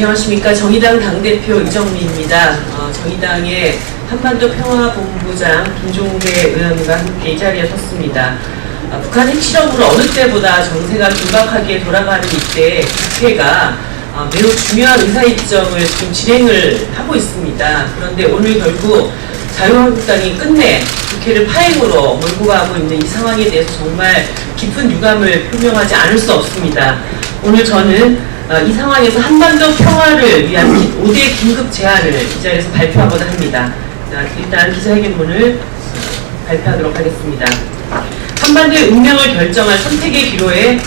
안녕하십니까. 정의당 당대표 이정미입니다. 정의당의 한반도 평화본부장 김종대 의원과 함께 이 자리에 섰습니다. 북한 핵실험으로 어느 때보다 정세가 긴박하게 돌아가는 이때 국회가 매우 중요한 의사일정을 지금 진행을 하고 있습니다. 그런데 오늘 결국 자유한국당이 끝내 국회를 파행으로 몰고 가고 있는 이 상황에 대해서 정말 깊은 유감을 표명하지 않을 수 없습니다. 오늘 저는 이 상황에서 한반도 평화를 위한 5대 긴급 제안을 이 자리에서 발표하고자 합니다. 일단 기자회견문을 발표하도록 하겠습니다. 한반도의 운명을 결정할 선택의 기로에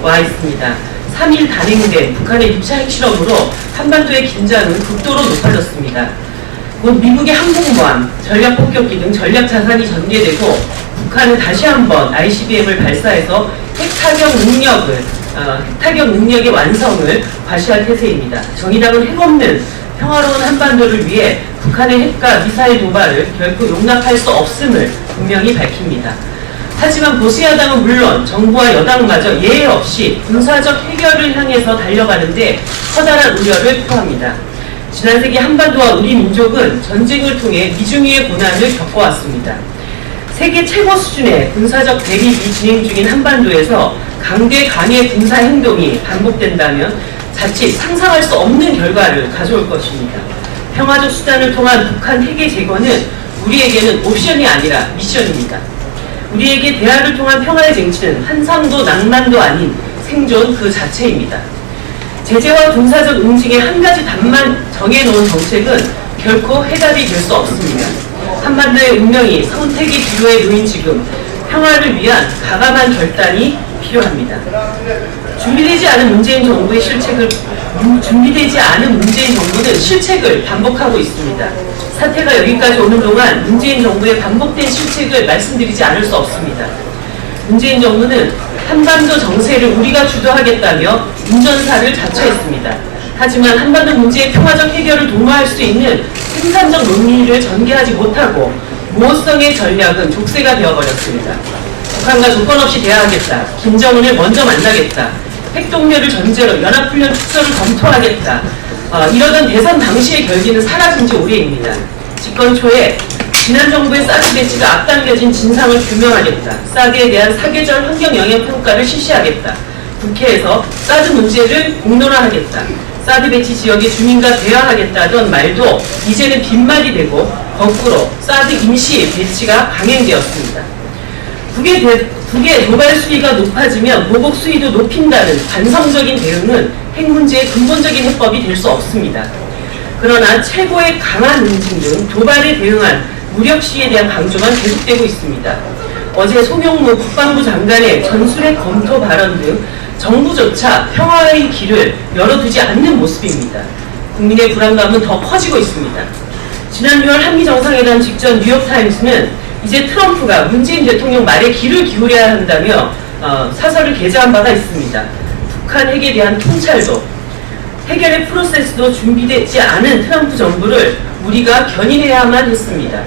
와 있습니다. 3일 단행된 북한의 6차 핵실험으로 한반도의 긴장은 극도로 높아졌습니다. 곧 미국의 항공모함, 전략폭격기 등 전략 자산이 전개되고 북한은 다시 한번 ICBM을 발사해서 핵타격 능력의 완성을 과시할 태세입니다. 정의당은 핵없는 평화로운 한반도를 위해 북한의 핵과 미사일 도발을 결코 용납할 수 없음을 분명히 밝힙니다. 하지만 보수야당은 물론 정부와 여당마저 예외 없이 군사적 해결을 향해서 달려가는데 커다란 우려를 표합니다. 지난 세기 한반도와 우리 민족은 전쟁을 통해 미중위의 고난을 겪어왔습니다. 세계 최고 수준의 군사적 대립이 진행 중인 한반도에서 강대 강의 군사 행동이 반복된다면 자칫 상상할 수 없는 결과를 가져올 것입니다. 평화적 수단을 통한 북한 핵의 제거는 우리에게는 옵션이 아니라 미션입니다. 우리에게 대화를 통한 평화의 쟁취는 한상도 낭만도 아닌 생존 그 자체입니다. 제재와 군사적 응징의 한 가지 답만 정해놓은 정책은 결코 해답이 될 수 없습니다. 한반도의 운명이 선택의 기로에 놓인 지금 평화를 위한 과감한 결단이 필요합니다. 준비되지 않은 문재인 정부는 실책을 반복하고 있습니다. 사태가 여기까지 오는 동안 문재인 정부의 반복된 실책을 말씀드리지 않을 수 없습니다. 문재인 정부는 한반도 정세를 우리가 주도하겠다며 운전사를 자처했습니다. 하지만 한반도 문제의 평화적 해결을 도모할 수 있는 생산적 논의를 전개하지 못하고 모호성의 전략은 족쇄가 되어버렸습니다. 북한과 조건 없이 대화하겠다. 김정은을 먼저 만나겠다. 핵동료를 전제로 연합훈련 축소를 검토하겠다. 이러던 대선 당시의 결기는 사라진 지 오래입니다. 집권 초에 지난 정부의 사드 배치가 앞당겨진 진상을 규명하겠다. 사드에 대한 사계절 환경 영향 평가를 실시하겠다. 국회에서 사드 문제를 공론화하겠다. 사드 배치 지역의 주민과 대화하겠다던 말도 이제는 빈말이 되고 거꾸로 사드 임시 배치가 강행되었습니다. 북의 도발 수위가 높아지면 모국 수위도 높인다는 반성적인 대응은 핵 문제의 근본적인 해법이 될 수 없습니다. 그러나 최고의 강한 응징 등 도발에 대응한 무력 시위에 대한 강조만 계속되고 있습니다. 어제 송영무 국방부 장관의 전술핵 검토 발언 등 정부조차 평화의 길을 열어두지 않는 모습입니다. 국민의 불안감은 더 커지고 있습니다. 지난 6월 한미정상회담 직전 뉴욕타임스는 이제 트럼프가 문재인 대통령 말에 귀를 기울여야 한다며 사설을 게재한 바가 있습니다. 북한 핵에 대한 통찰도 해결의 프로세스도 준비되지 않은 트럼프 정부를 우리가 견인해야만 했습니다.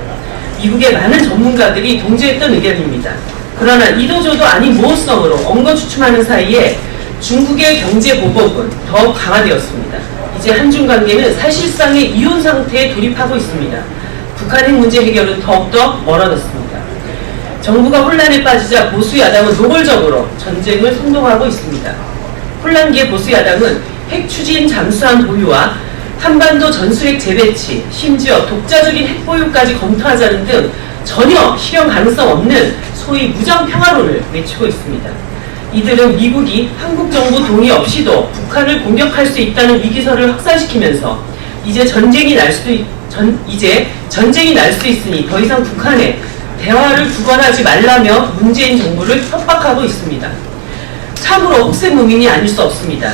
미국의 많은 전문가들이 동조했던 의견입니다. 그러나 이도저도 아닌 모호성으로 엉거주춤하는 사이에 중국의 경제 보복은 더욱 강화되었습니다. 이제 한중 관계는 사실상의 이혼 상태에 돌입하고 있습니다. 북한 핵 문제 해결은 더욱더 멀어졌습니다. 정부가 혼란에 빠지자 보수 야당은 노골적으로 전쟁을 선동하고 있습니다. 혼란기의 보수 야당은 핵 추진 잠수함 보유와 한반도 전술핵 재배치, 심지어 독자적인 핵 보유까지 검토하자는 등 전혀 실현 가능성 없는 소위 무장평화론을 외치고 있습니다. 이들은 미국이 한국 정부 동의 없이도 북한을 공격할 수 있다는 위기설을 확산시키면서 이제 전쟁이 날 수 있으니 더 이상 북한에 대화를 구걸하지 말라며 문재인 정부를 협박하고 있습니다. 참으로 혹세무민이 아닐 수 없습니다.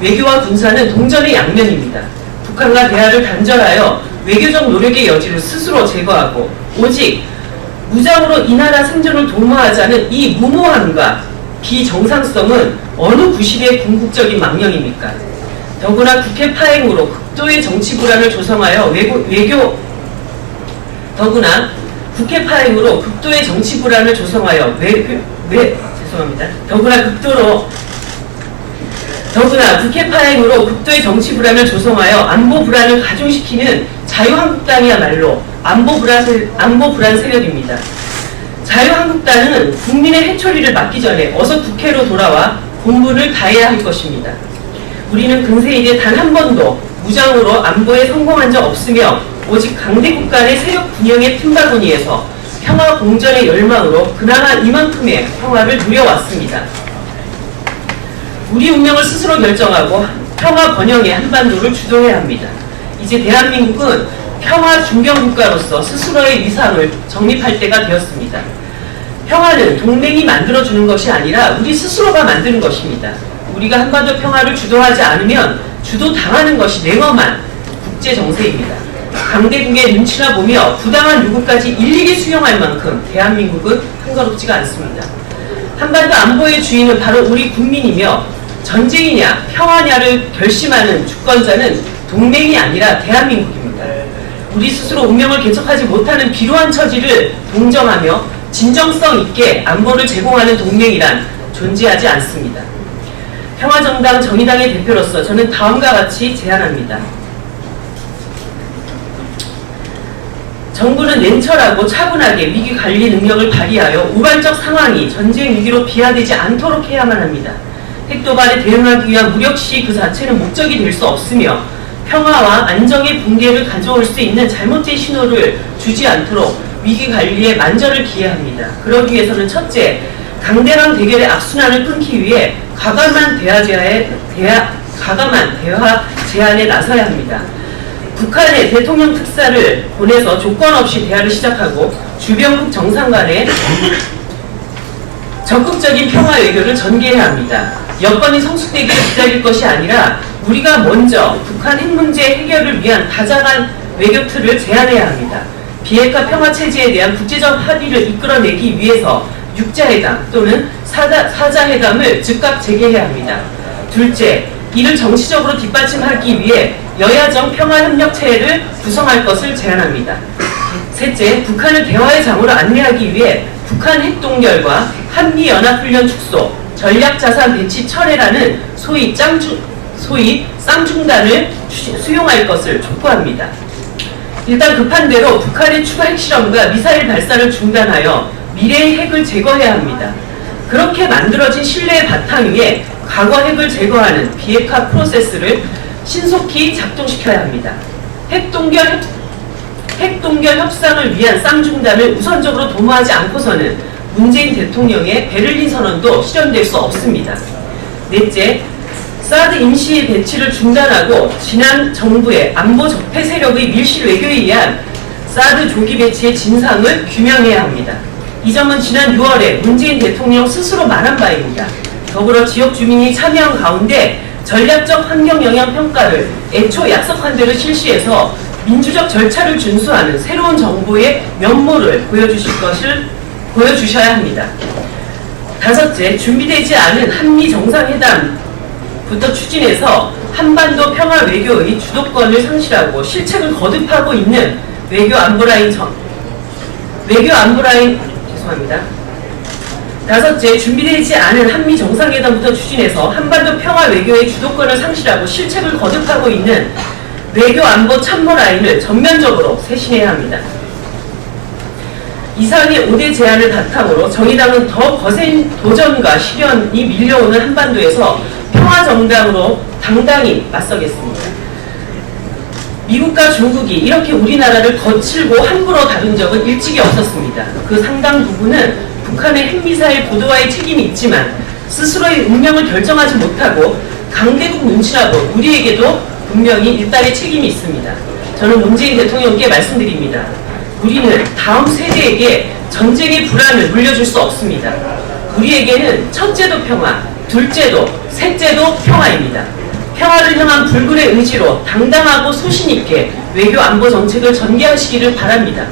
외교와 군사는 동전의 양면입니다. 북한과 대화를 단절하여 외교적 노력의 여지를 스스로 제거하고 오직 무장으로 이 나라 생존을 도모하자는 이 무모함과 비정상성은 어느 구실의 궁극적인 망령입니까? 더구나 국회 파행으로 극도의 정치 불안을 조성하여 더구나 국회 파행으로 극도의 정치 불안을 조성하여 안보 불안을 가중시키는 자유한국당이야말로 안보 불안 세력입니다. 자유한국당은 국민의 해초리를 막기 전에 어서 국회로 돌아와 본분을 다해야 할 것입니다. 우리는 근세 이래 단 한 번도 무장으로 안보에 성공한 적 없으며 오직 강대국 간의 세력 분열의 틈바구니에서 평화 공전의 열망으로 그나마 이만큼의 평화를 누려왔습니다. 우리 운명을 스스로 결정하고 평화 번영의 한반도를 주도해야 합니다. 이제 대한민국은 평화 중견국가로서 스스로의 위상을 정립할 때가 되었습니다. 평화는 동맹이 만들어주는 것이 아니라 우리 스스로가 만드는 것입니다. 우리가 한반도 평화를 주도하지 않으면 주도당하는 것이 냉엄한 국제정세입니다. 강대국의 눈치나 보며 부당한 요구까지 일일이 수용할 만큼 대한민국은 한가롭지가 않습니다. 한반도 안보의 주인은 바로 우리 국민이며 전쟁이냐 평화냐를 결심하는 주권자는 동맹이 아니라 대한민국입니다. 우리 스스로 운명을 개척하지 못하는 비루한 처지를 동정하며 진정성 있게 안보를 제공하는 동맹이란 존재하지 않습니다. 평화정당 정의당의 대표로서 저는 다음과 같이 제안합니다. 정부는 냉철하고 차분하게 위기 관리 능력을 발휘하여 우발적 상황이 전쟁 위기로 비화되지 않도록 해야만 합니다. 핵도발에 대응하기 위한 무력시 그 자체는 목적이 될 수 없으며 평화와 안정의 붕괴를 가져올 수 있는 잘못된 신호를 주지 않도록 위기 관리에 만전을 기해야 합니다. 그러기 위해서는 첫째, 강대강 대결의 악순환을 끊기 위해 과감한 대화 제안에 나서야 합니다. 북한의 대통령 특사를 보내서 조건 없이 대화를 시작하고 주변국 정상 간의 적극적인 평화 외교를 전개해야 합니다. 여건이 성숙되기를 기다릴 것이 아니라 우리가 먼저 북한 핵 문제 해결을 위한 다자간 외교 틀을 제안해야 합니다. 비핵화 평화 체제에 대한 국제적 합의를 이끌어내기 위해서 육자회담 또는 사자회담을 즉각 재개해야 합니다. 둘째, 이를 정치적으로 뒷받침하기 위해 여야정 평화협력체를 구성할 것을 제안합니다. 셋째, 북한을 대화의 장으로 안내하기 위해 북한 핵동결과 한미연합훈련 축소, 전략자산 배치 철회라는 소위 쌍중단을 수용할 것을 촉구합니다. 일단 급한 대로 북한의 추가 핵실험과 미사일 발사를 중단하여 미래의 핵을 제거해야 합니다. 그렇게 만들어진 신뢰의 바탕 위에 과거 핵을 제거하는 비핵화 프로세스를 신속히 작동시켜야 합니다. 핵동결 협상을 위한 쌍중단을 우선적으로 도모하지 않고서는 문재인 대통령의 베를린 선언도 실현될 수 없습니다. 넷째, 사드 임시 배치를 중단하고 지난 정부의 안보 적폐 세력의 밀실 외교에 의한 사드 조기 배치의 진상을 규명해야 합니다. 이 점은 지난 6월에 문재인 대통령 스스로 말한 바입니다. 더불어 지역 주민이 참여한 가운데 전략적 환경 영향 평가를 애초 약속한 대로 실시해서 민주적 절차를 준수하는 새로운 정부의 면모를 보여주셔야 합니다. 다섯째, 준비되지 않은 한미 정상회담부터 추진해서 한반도 평화 외교의 주도권을 상실하고 실책을 거듭하고 있는 외교 안보라인 다섯째, 준비되지 않은 한미 정상회담부터 추진해서 한반도 평화 외교의 주도권을 상실하고 실책을 거듭하고 있는 외교 안보 참모 라인을 전면적으로 쇄신해야 합니다. 이상의 5대 제안을 바탕으로 정의당은 더 거센 도전과 시련이 밀려오는 한반도에서 평화정당으로 당당히 맞서겠습니다. 미국과 중국이 이렇게 우리나라를 거칠고 함부로 다룬 적은 일찍이 없었습니다. 그 상당 부분은 북한의 핵미사일 보도와의 책임이 있지만 스스로의 운명을 결정하지 못하고 강대국 눈치라도 우리에게도 분명히 일단의 책임이 있습니다. 저는 문재인 대통령께 말씀드립니다. 우리는 다음 세대에게 전쟁의 불안을 물려줄 수 없습니다. 우리에게는 첫째도 평화, 둘째도, 셋째도 평화입니다. 평화를 향한 불굴의 의지로 당당하고 소신있게 외교 안보 정책을 전개하시기를 바랍니다.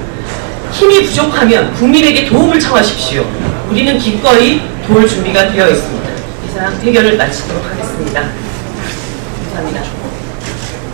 힘이 부족하면 국민에게 도움을 청하십시오. 우리는 기꺼이 도울 준비가 되어 있습니다. 이상 회견을 마치도록 하겠습니다. 감사합니다.